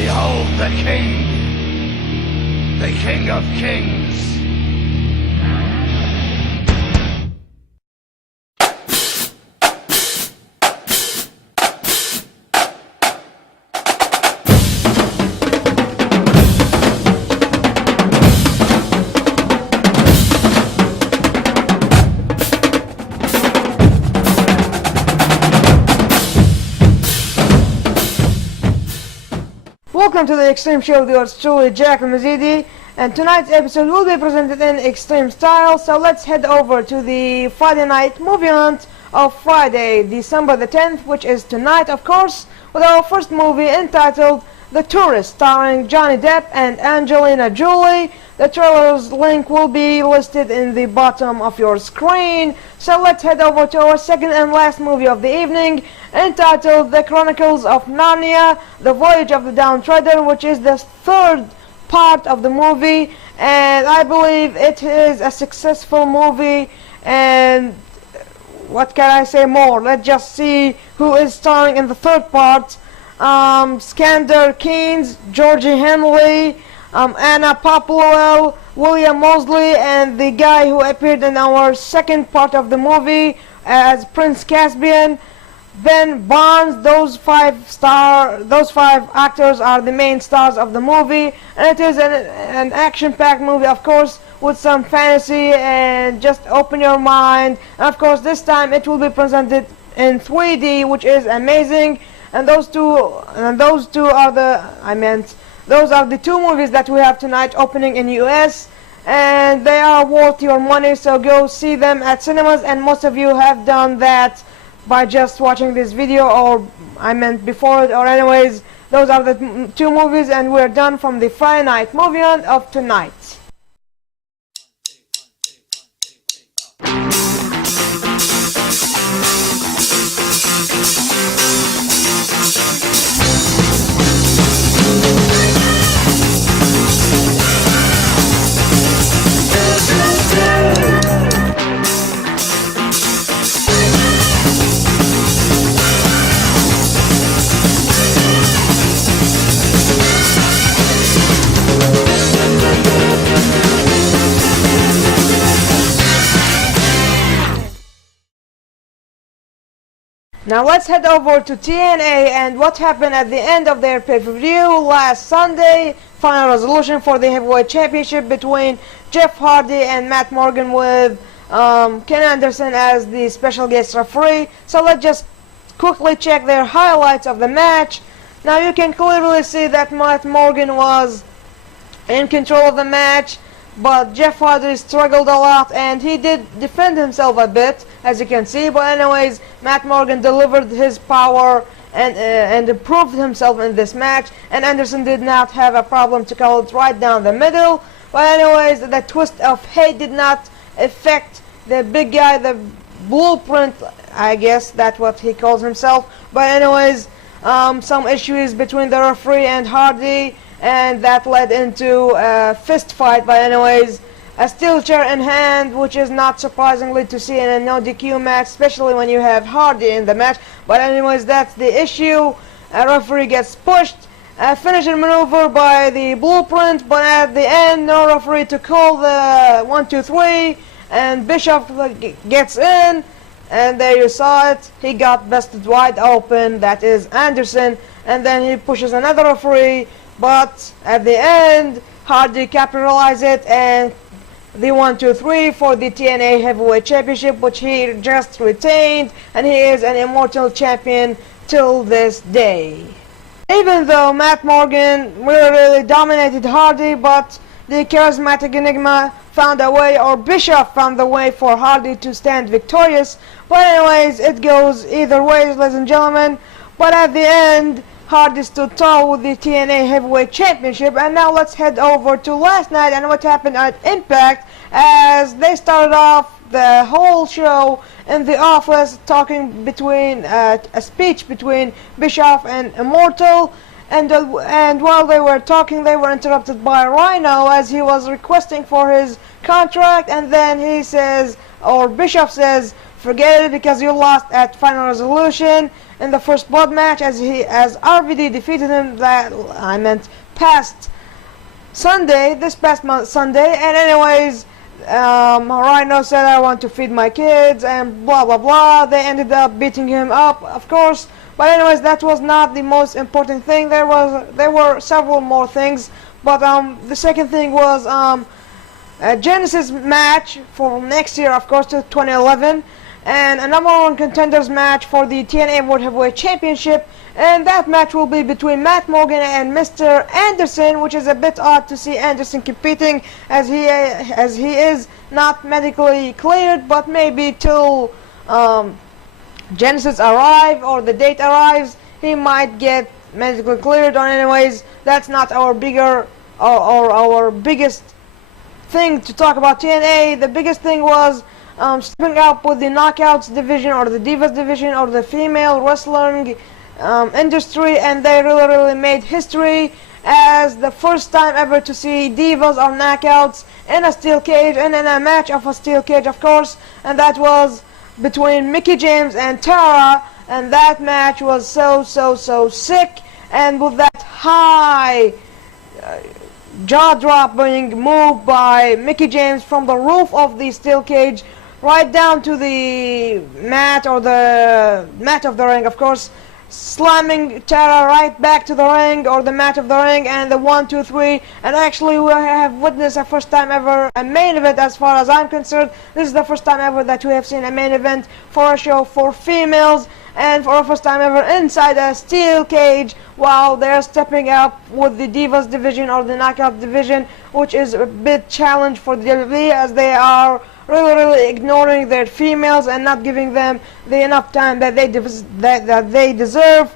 Behold the King of Kings. Welcome to the Extreme Show with yours truly, AL-Mazeedi, and tonight's episode will be presented in extreme style, so let's head over to the Friday night movie hunt of Friday, December the 10th, which is tonight, of course, with our first movie entitled The Tourist, starring Johnny Depp and Angelina Jolie. The trailer's link will be listed in the bottom of your screen. So let's head over to our second and last movie of the evening, entitled The Chronicles of Narnia, The Voyage of the Downtrodden, which is the third part of the movie, and I believe it is a successful movie, and what can I say more? Let's just see who is starring in the third part. Skander Keynes, Georgie Henley, Anna Popplewell, William Moseley, and the guy who appeared in our second part of the movie as Prince Caspian, Ben Barnes. Those five actors are the main stars of the movie, and it is an action-packed movie, of course, with some fantasy, and just open your mind. And of course, this time it will be presented in 3D, which is amazing. And those are the two movies that we have tonight opening in US, and they are worth your money, so go see them at cinemas, and most of you have done that by just watching this video, or before it, or anyways, those are the two movies, and we're done from the Friday night movie hunt of tonight. Now let's head over to TNA and what happened at the end of their pay-per-view last Sunday. Final resolution for the Heavyweight Championship between Jeff Hardy and Matt Morgan, with Ken Anderson as the special guest referee. So let's just quickly check their highlights of the match. Now you can clearly see that Matt Morgan was in control of the match, but Jeff Hardy struggled a lot, and he did defend himself a bit, as you can see. But anyways, Matt Morgan delivered his power and improved himself in this match, and Anderson did not have a problem to call it right down the middle. But anyways, the twist of hate did not affect the big guy, the Blueprint, I guess that's what he calls himself. But anyways, some issues between the referee and Hardy, and that led into a fist fight. But anyways, a steel chair in hand, which is not surprisingly to see in a no DQ match, especially when you have Hardy in the match. But anyways, that's the issue. A referee gets pushed. A finishing maneuver by the Blueprint, but at the end, no referee to call the 1, 2, 3, and Bischoff gets in, and there you saw it. He got busted wide open, that is Anderson, and then he pushes another referee. But at the end, Hardy capitalized it, and the 1, 2, 3 for the TNA Heavyweight Championship, which he just retained, and he is an immortal champion till this day. Even though Matt Morgan really dominated Hardy, but the charismatic Enigma found a way, or Bischoff found the way for Hardy to stand victorious. But anyways, it goes either way, ladies and gentlemen. But at the end, Hardy stood tall with the TNA Heavyweight Championship. And now let's head over to last night and what happened at Impact, as they started off the whole show in the office talking between a speech between Bischoff and Immortal. And while they were talking, they were interrupted by Rhino as he was requesting for his contract, and then he says, or Bischoff says, forget it because you lost at Final Resolution in the first blood match as RVD defeated him past Sunday, this past Sunday. And anyways, Rhino said, I want to feed my kids and blah blah blah. They ended up beating him up, of course. But anyways, that was not the most important thing. There were several more things. But the second thing was a Genesis match for next year, of course, to 2011, and a number one contenders match for the TNA World Heavyweight Championship. And that match will be between Matt Morgan and Mr. Anderson, which is a bit odd to see Anderson competing as he is not medically cleared, but maybe till Genesis arrive or the date arrives, he might get medically cleared. Or anyways, that's not our bigger or our biggest thing to talk about TNA. The biggest thing was stepping up with the Knockouts division or the Divas division or the female wrestling industry, and they really made history as the first time ever to see Divas or Knockouts in a steel cage and in a match of a steel cage, of course, and that was between Mickie James and Tara, and that match was so sick. And with that high jaw-dropping move by Mickie James from the roof of the steel cage right down to the mat or the mat of the ring, of course, slamming Tara right back to the ring or the mat of the ring, and the 1, 2, 3. And actually we have witnessed a first time ever a main event. As far as I'm concerned, this is the first time ever that we have seen a main event for a show for females, and for the first time ever inside a steel cage, while they're stepping up with the Divas division or the Knockout division, which is a bit challenge for the WWE as they are really ignoring their females and not giving them the enough time that they deserve,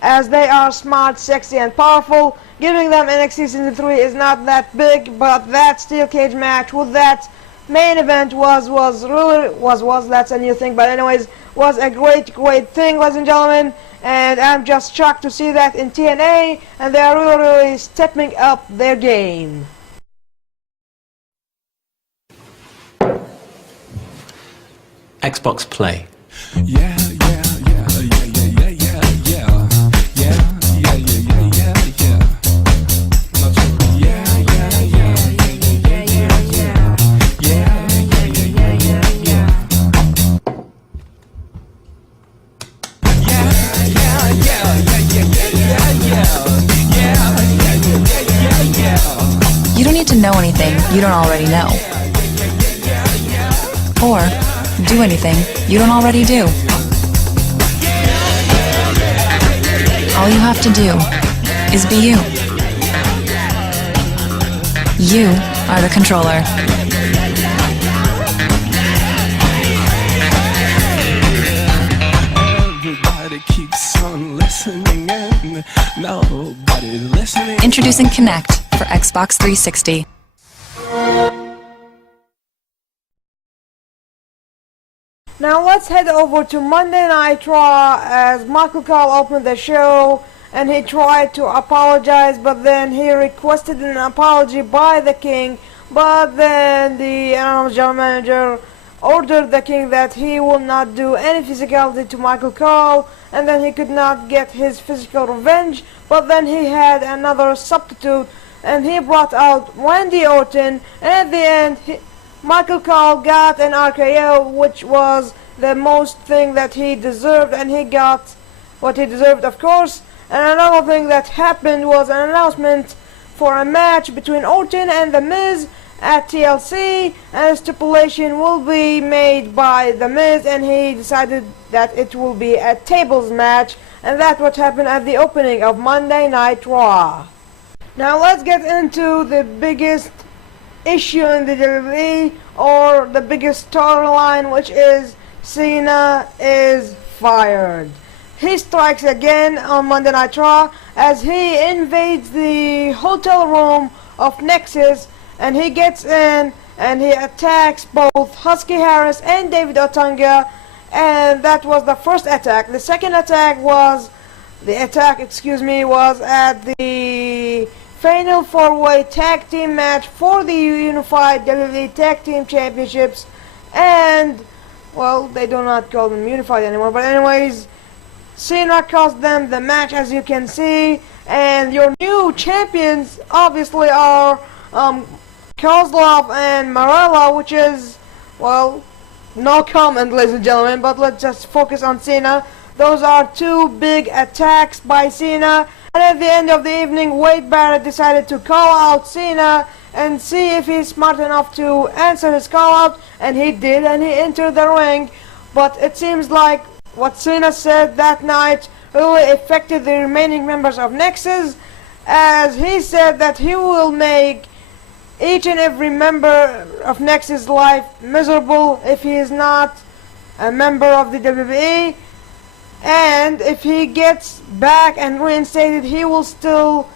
as they are smart, sexy, and powerful. Giving them NXT Season 3 is not that big, but that steel cage match with that main event was that's a new thing, but anyways, was a great thing, ladies and gentlemen. And I'm just shocked to see that in TNA, and they are really stepping up their game. Xbox Play. You don't need to know anything you don't already know. Or do anything you don't already do. All you have to do is be you. You are the controller. Everybody keeps on listening and nobody listening. Introducing Kinect for Xbox 360. Now let's head over to Monday Night Raw as Michael Cole opened the show and he tried to apologize, but then he requested an apology by the King, but then the general manager ordered the King that he will not do any physicality to Michael Cole, and then he could not get his physical revenge. But then he had another substitute and he brought out Randy Orton, and at the end Michael Cole got an RKO, which was the most thing that he deserved, and he got what he deserved, of course. And another thing that happened was an announcement for a match between Orton and The Miz at TLC, and a stipulation will be made by The Miz, and he decided that it will be a tables match, and that's what happened at the opening of Monday Night Raw. Now let's get into the biggest issue in the WWE, or the biggest storyline, which is Cena is fired. He strikes again on Monday Night Raw as he invades the hotel room of Nexus, and he gets in and he attacks both Husky Harris and David Otunga, and that was the first attack. The second attack was at the Fatal 4-Way Tag Team match for the Unified WWE Tag Team Championships, and well, they do not call them unified anymore, but anyways, Cena cost them the match, as you can see, and your new champions obviously are Kozlov and Marella, which is, well, no comment, ladies and gentlemen, but let's just focus on Cena. Those are two big attacks by Cena, and at the end of the evening, Wade Barrett decided to call out Cena and see if he's smart enough to answer his call out, and he did, and he entered the ring. But it seems like what Cena said that night really affected the remaining members of Nexus, as he said that he will make each and every member of Nexus' life miserable if he is not a member of the WWE, and if he gets back and reinstated, he will still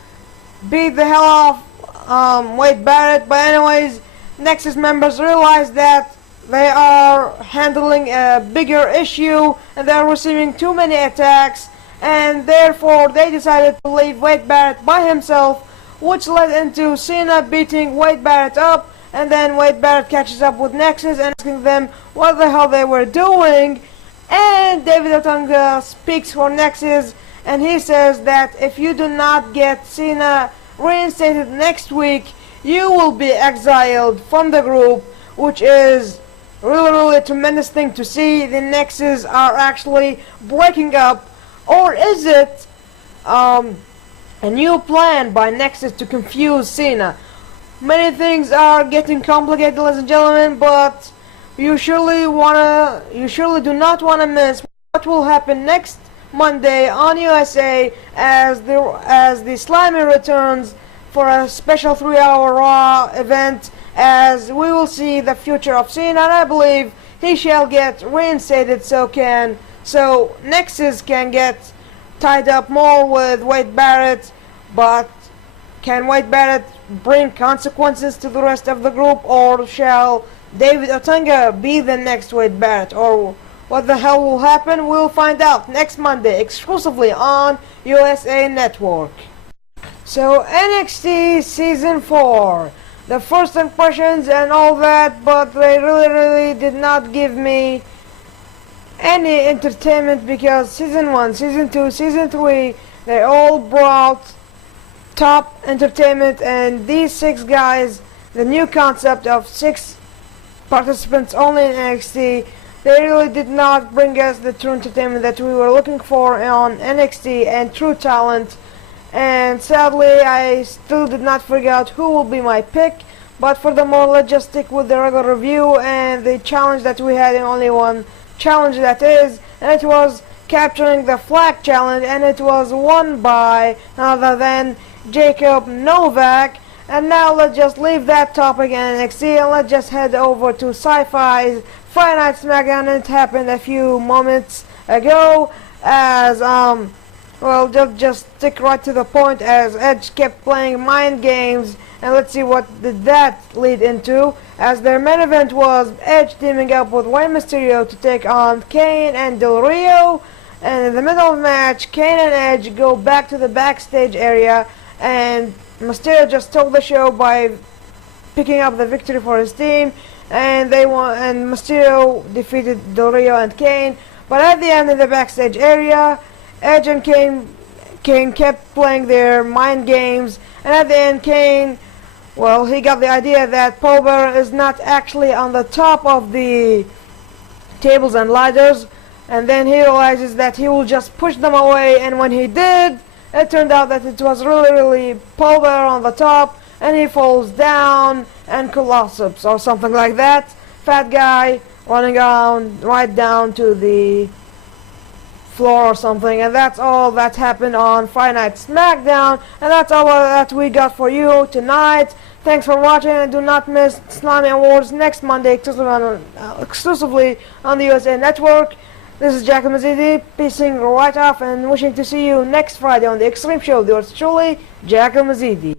beat the hell off Wade Barrett. But anyways, Nexus members realize that they are handling a bigger issue and they are receiving too many attacks, and therefore they decided to leave Wade Barrett by himself, which led into Cena beating Wade Barrett up, and then Wade Barrett catches up with Nexus and asking them what the hell they were doing. And David Otunga speaks for Nexus, and he says that if you do not get Cena reinstated next week, you will be exiled from the group, which is really a tremendous thing to see. The Nexus are actually breaking up, or is it a new plan by Nexus to confuse Cena? Many things are getting complicated, ladies and gentlemen, but you surely do not wanna miss what will happen next Monday on USA as the Slammy returns for a special 3-hour Raw event, as we will see the future of Cena, and I believe he shall get reinstated so Nexus can get tied up more with Wade Barrett. But can Wade Barrett bring consequences to the rest of the group, or shall David Otunga be the next Wade Barrett, or what the hell will happen? We'll find out next Monday exclusively on USA Network. So NXT Season 4, the first impressions and all that, but they really did not give me any entertainment, because Season 1, Season 2, Season 3, they all brought top entertainment, and these 6 guys, the new concept of 6 participants only in NXT, they really did not bring us the true entertainment that we were looking for on NXT and true talent. And sadly, I still did not figure out who will be my pick, but furthermore, let's just stick with the regular review and the challenge that we had in only one challenge, that is, and it was capturing the flag challenge, and it was won by none other than Jacob Novak. And now let's just leave that topic in NXT and let's just head over to Sci-Fi's Friday Night SmackDown. It happened a few moments ago, as well, just stick right to the point, as Edge kept playing mind games, and let's see what did that lead into, as their main event was Edge teaming up with Rey Mysterio to take on Kane and Del Rio, and in the middle of the match, Kane and Edge go back to the backstage area, and Mysterio just stole the show by picking up the victory for his team, and they won, and Mysterio defeated Del Rio and Kane. But at the end, in the backstage area, Edge and Kane kept playing their mind games, and at the end, Kane, well, he got the idea that Paul Bearer is not actually on the top of the tables and ladders, and then he realizes that he will just push them away, and when he did, it turned out that it was really Paul Bearer on the top, and he falls down and collapses or something like that. Fat guy running around right down to the floor or something, and that's all that happened on Friday Night SmackDown, and that's all that we got for you tonight. Thanks for watching, and do not miss Slammy Awards next Monday exclusively on the USA Network. This is AL-Mazeedi, peacing right off and wishing to see you next Friday on the Extreme Show. Yours truly, AL-Mazeedi.